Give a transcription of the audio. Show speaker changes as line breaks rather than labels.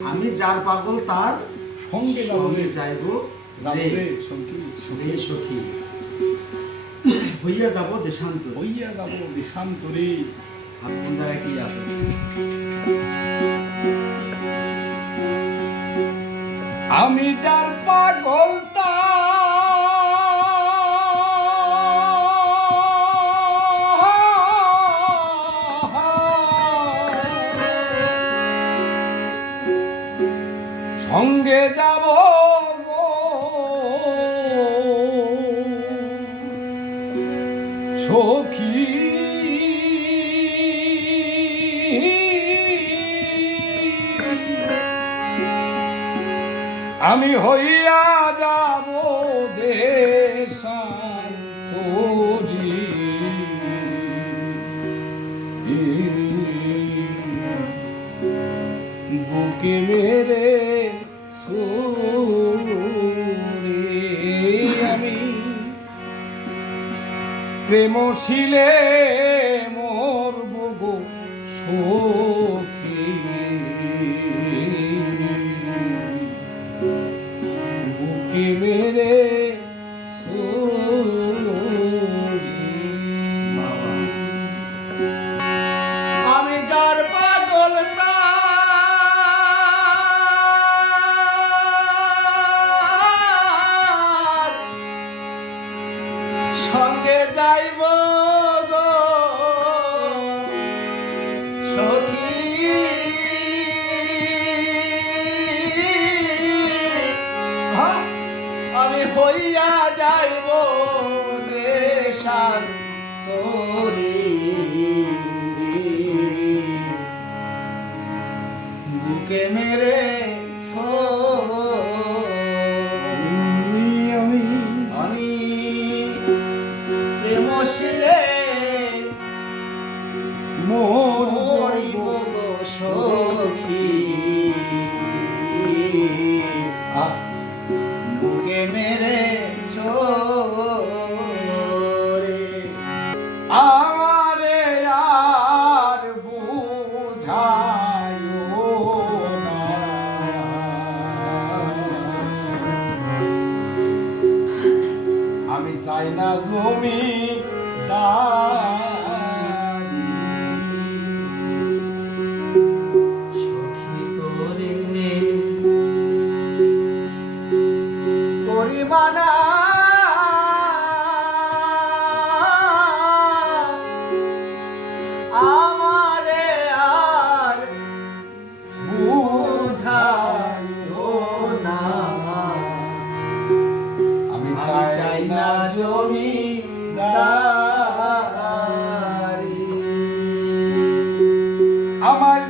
আমি যার পাগল তার
সঙ্গে সঙ্গে
যাইব।
সঙ্গী
সখী। হইয়া যাব দেশান্ত
হইয়া যাব দেশান্তরে
কোন জায়গায় কি আছে
আমি যার পাগল সঙ্গে যাব সখী। আমি হইয়া যাব দেশান্তরি প্রেমশীলে মোর বগো সখী
সঙ্গে যাইব গো। সখী। আমি হইয়া যাইব দেশান তোরে। বুকে মেরে বুকে মেরে ছোরে
আমারে আর বুঝায় আমি চাই না জমি
আমার আর
বুঝাইও না। আমি চাই না জমি আমায়